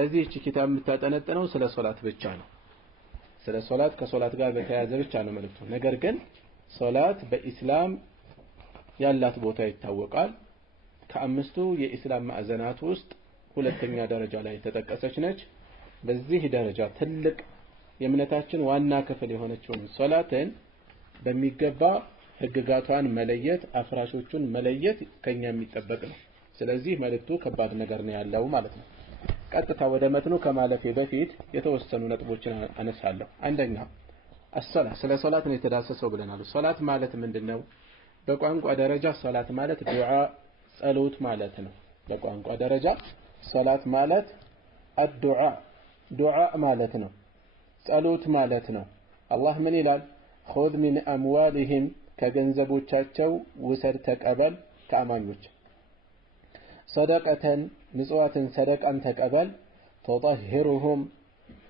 ስለዚህ እቺ ኪታብ የምታጠነጥነው ስለ ሶላት ብቻ ነው። ስለ ሶላት ከሶላት ጋር በተያያዘ ብቻ ነው መልእክቱ። ነገር ግን ሶላት በኢስላም ያላት ቦታ ይታወቃል። ከአምስቱ የኢስላም ማዕዘናት ውስጥ ሁለተኛ ደረጃ ላይ ተጠቀሰች ነች። በዚህ ደረጃ ትልቅ የእምነታችን ዋና ክፍል የሆነችውን ሶላትን በሚገባ ህግጋቷን መለየት፣ አፍራሾቹን መለየት ከኛ የሚጠበቅ ነው። ስለዚህ መልእክቱ ከባድ ነገር ነው ያለው ማለት ነው። ቀጥታ ወደ መትኑ ከማለፌ በፊት የተወሰኑ ነጥቦችን አነሳለሁ። አንደኛ الصلاه ስለ ሶላት ነው የተዳሰሰው ብለናል። ሶላት ማለት ምንድነው? በቋንቋ ደረጃ ሶላት ማለት ዱዓ ጸሎት ማለት ነው። በቋንቋ ደረጃ ሶላት ማለት الدعاء ዱዓ ማለት ነው። ጸሎት ማለት ነው። አላህ ምን ይላል? خذ من اموالهم ከገንዘቦቻቸው ውሰድ ተቀበል ከአማኞች صدقة ምጽዋትን ሰደቃን ተቀበል تطهرهم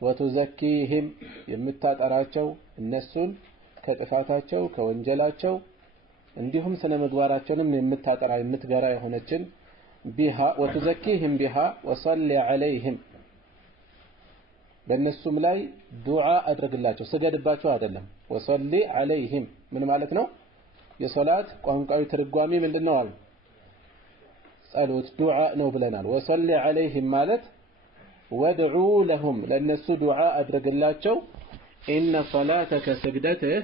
وتزكيهم የምታጠራቸው እነሱን ከጥፋታቸው ከወንጀላቸው እንዲሁም ስነ ምግባራቸውንም የምታጠራ የምትገራ የሆነችን بها وتزكيهم بها وصلي عليهم በእነሱም ላይ ዱዓ አድርግላቸው ስገድባቸው አይደለም። وصلي عليهم ምን ማለት ነው? የሶላት ቋንቋዊ ትርጓሜ ምንድነው አሉ? ጸሎት ዱዓ ነው ብለናል። وصلي عليهم ማለት ወድዑ ለሁም ለነሱ ዱዓ አድርግላቸው። ኢነ ሶላተከ ስግደትህ